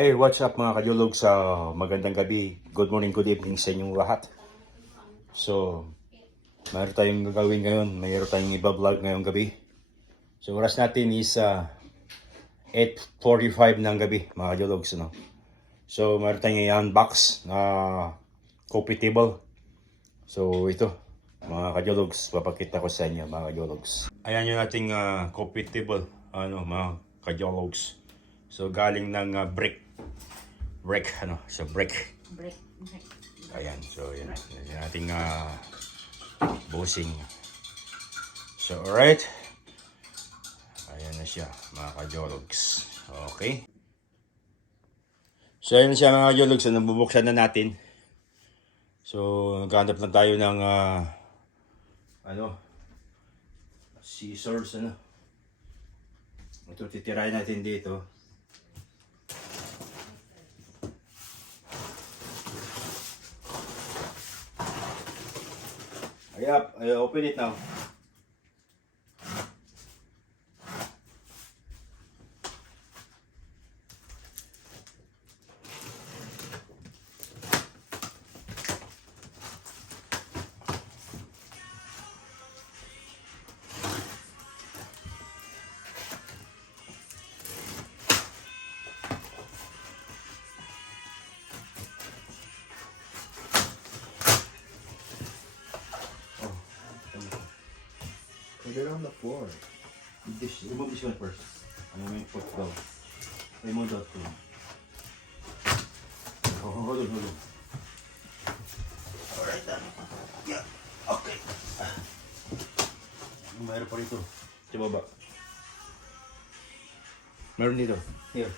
Hey, what's up mga kajulog sa magandang gabi. Good morning, good evening sa inyong lahat. So, mayroon tayong gagawin ngayon. Mayroon tayong iba-vlog ngayong gabi. So, oras natin is uh, 8.45 ng gabi, mga kajulog. No? So, mayroon tayong i-unbox na coffee table. So, ito, mga kajologs, papakita ko sa inyo, mga kajologs. Ayan yung ating uh, coffee table, ano, mga kajologs. So, galing ng uh, brick. Brick, ano, so brick. Break, break. Ayan, so yan. Yan ating uh, busing. So, alright. Ayan na siya, mga kajologs. Okay. So, ayan siya mga kajologs. So, nabubuksan na natin. So, naghanap lang tayo ng ah, ano, scissors, ano. Ito, titirahin natin dito. Ayap, I open it now. Put it on the floor. This, remove this one first. Ano yung put down. Remove that one. Oh, hold on, hold on. Alright, done. Yeah, okay. Ano mayroon pa rito? Sa baba. Meron dito. Here.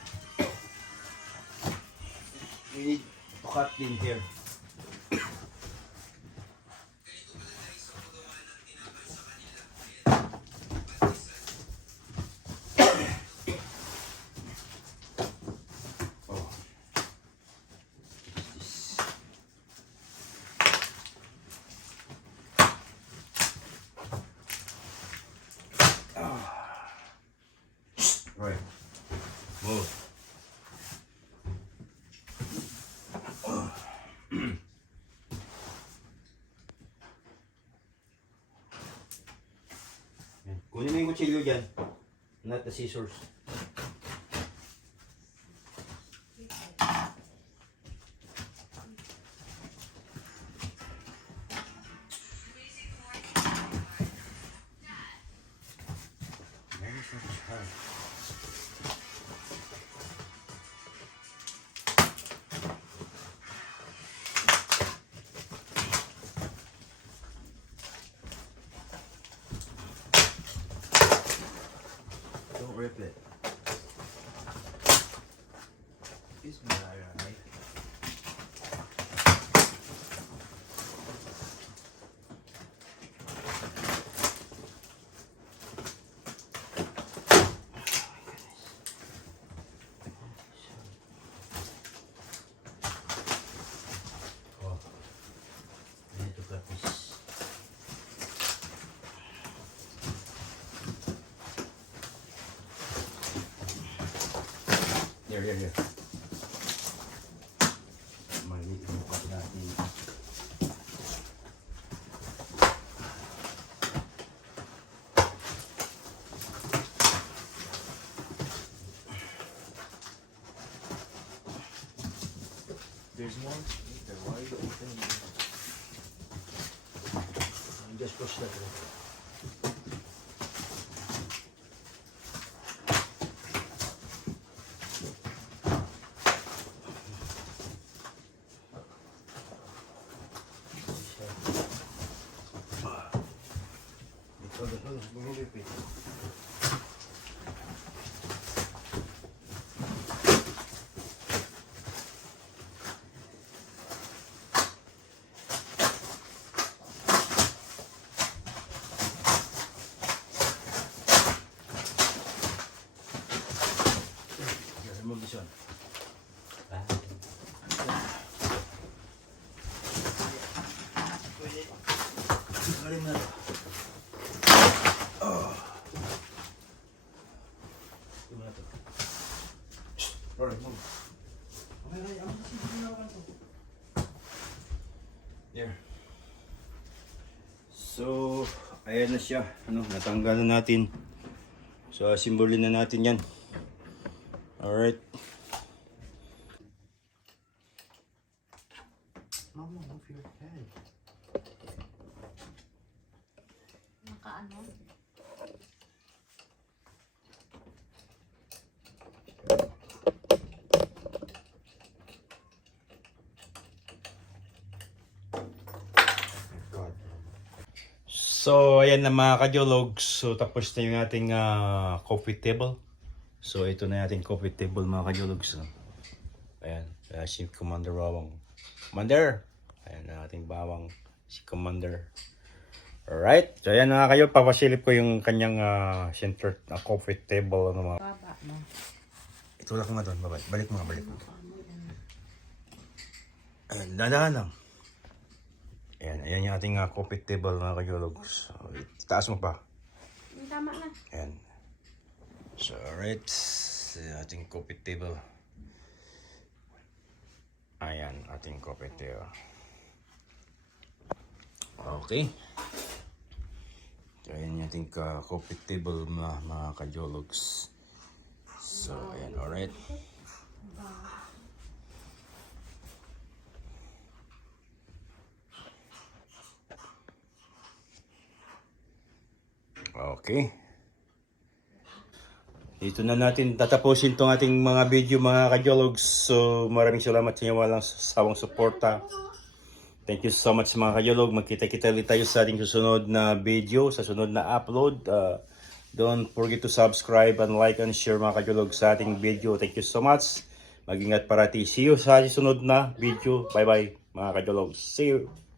We need to cut in here. Right. Move. Kunin mo yung kutsilyo dyan. Not the scissors. Where's the chart? Don't rip it. Excuse me, alright. Oh. I need to cut this. Here, here, here. Maliit yung cut natin. There's more. There. Why are you opening it? You just push that Thank you. So, ayan na siya. Ano, natanggal na natin. So, simbolin na natin yan. Alright. Mama, move your head. Nakaano? So, ayan na mga kajologs. So, tapos na yung ating ah, coffee table. So, ito na yung ating coffee table mga kajologs. No? Ayan, uh, si Commander Bawang. Commander! Ayan na ating bawang si Commander. Alright, so ayan mga kayo, papasilip ko yung kanyang ah, center na coffee table. Ano, mga... Baba mo. Itulak mo nga doon, babay. Balik mo nga, balik mo. Ayan, dadaan lang. Ayan, ayan yung ating uh, coffee table mga kajologs. So, taas mo pa. Tama na. Ayan. So, alright. Ating coffee table. Ayan, ating coffee table. Okay. So, ayan yung ating uh, coffee table mga, mga kajologs. So, ayan, alright. Okay. Dito na natin tatapusin tong ating mga video mga kajologs. So maraming salamat sa inyo walang sawang suporta. Thank you so much mga kajolog. Magkita-kita ulit tayo sa ating susunod na video, sa sunod na upload. Uh, don't forget to subscribe and like and share mga kajolog sa ating video. Thank you so much. Mag-ingat parati. See you sa susunod na video. Bye bye mga kajolog. See you.